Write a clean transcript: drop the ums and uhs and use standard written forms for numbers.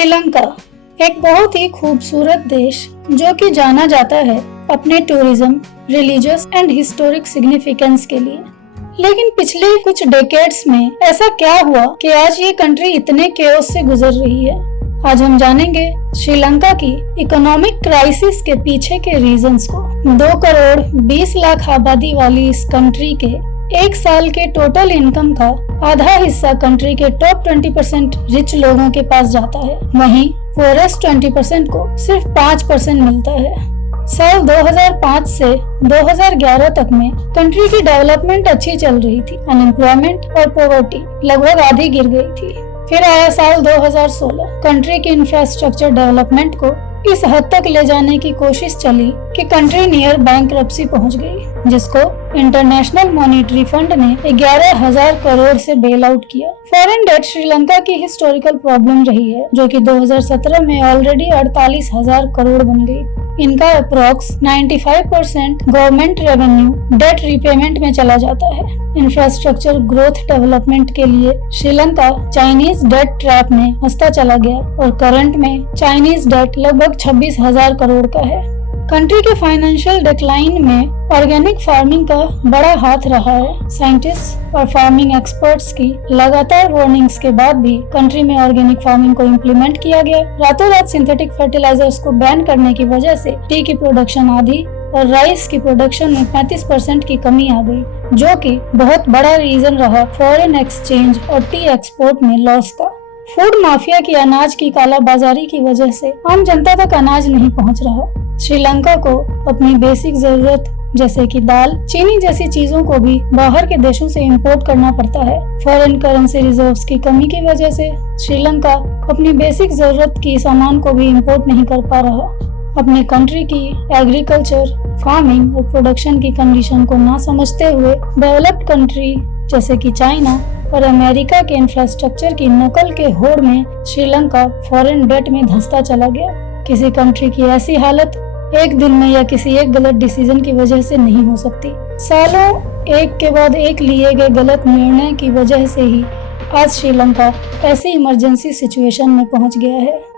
श्रीलंका एक बहुत ही खूबसूरत देश जो कि जाना जाता है अपने tourism, religious and historic significance के लिए। लेकिन पिछले कुछ डेकेड्स में ऐसा क्या हुआ कि आज ये कंट्री इतने केओस से गुजर रही है। आज हम जानेंगे श्रीलंका की इकोनॉमिक क्राइसिस के पीछे के रीजंस को। 2 करोड़ 20 लाख आबादी वाली इस कंट्री के एक साल के टोटल इनकम का आधा हिस्सा कंट्री के टॉप 20% रिच लोगों के पास जाता है, वहीं पोरेस्ट 20% को सिर्फ 5% मिलता है। साल 2005 से 2011 तक में कंट्री की डेवलपमेंट अच्छी चल रही थी। अनएम्प्लॉयमेंट और पॉवर्टी लगभग आधी गिर गई थी। फिर आया साल 2016। कंट्री की इंफ्रास्ट्रक्चर डेवलपमेंट को इस हद तक ले जाने की कोशिश चली कि कंट्री नियर बैंकरप्सी पहुंच गई, जिसको इंटरनेशनल मॉनेटरी फंड ने 11,000 करोड़ से बेल आउट किया। फॉरेन डेट श्रीलंका की हिस्टोरिकल प्रॉब्लम रही है, जो कि 2017 में ऑलरेडी 48,000 करोड़ बन गई। इनका approx 95% government revenue debt repayment में चला जाता है। इंफ्रास्ट्रक्चर ग्रोथ डेवलपमेंट के लिए श्रीलंका चाइनीज डेट ट्रैप में फंसता चला गया और करंट में चाइनीज डेट लगभग 26,000 करोड़ का है। कंट्री के फाइनेंशियल डिक्लाइन में ऑर्गेनिक फार्मिंग का बड़ा हाथ रहा है। साइंटिस्ट और फार्मिंग एक्सपर्ट्स की लगातार वार्निंग्स के बाद भी कंट्री में ऑर्गेनिक फार्मिंग को इम्प्लीमेंट किया गया। रातों रात सिंथेटिक फर्टिलाइजर्स को बैन करने की वजह से टी की प्रोडक्शन आधी और राइस की प्रोडक्शन में 35% की कमी आ गई, जो कि बहुत बड़ा रीजन रहा फॉरेन एक्सचेंज और टी एक्सपोर्ट में लॉस का। फूड माफिया की अनाज की कालाबाजारी की वजह से आम जनता तक अनाज नहीं पहुंच रहा। श्रीलंका को अपनी बेसिक जरूरत जैसे कि दाल, चीनी जैसी चीजों को भी बाहर के देशों से इंपोर्ट करना पड़ता है। फॉरेन करेंसी रिजर्व्स की कमी की वजह से श्रीलंका अपनी बेसिक जरूरत की सामान को भी इंपोर्ट नहीं कर पा रहा। अपने कंट्री की एग्रीकल्चर, फार्मिंग और प्रोडक्शन की कंडीशन को ना समझते हुए डेवलप्ड कंट्री जैसे कि चाइना और अमेरिका के इंफ्रास्ट्रक्चर की नकल के होड़ में श्रीलंका फॉरेन डेट में धंसता चला गया। किसी कंट्री की ऐसी हालत एक दिन में या किसी एक गलत डिसीजन की वजह से नहीं हो सकती। सालों एक के बाद एक लिए गए गलत निर्णय की वजह से ही आज श्रीलंका ऐसी इमरजेंसी सिचुएशन में पहुंच गया है।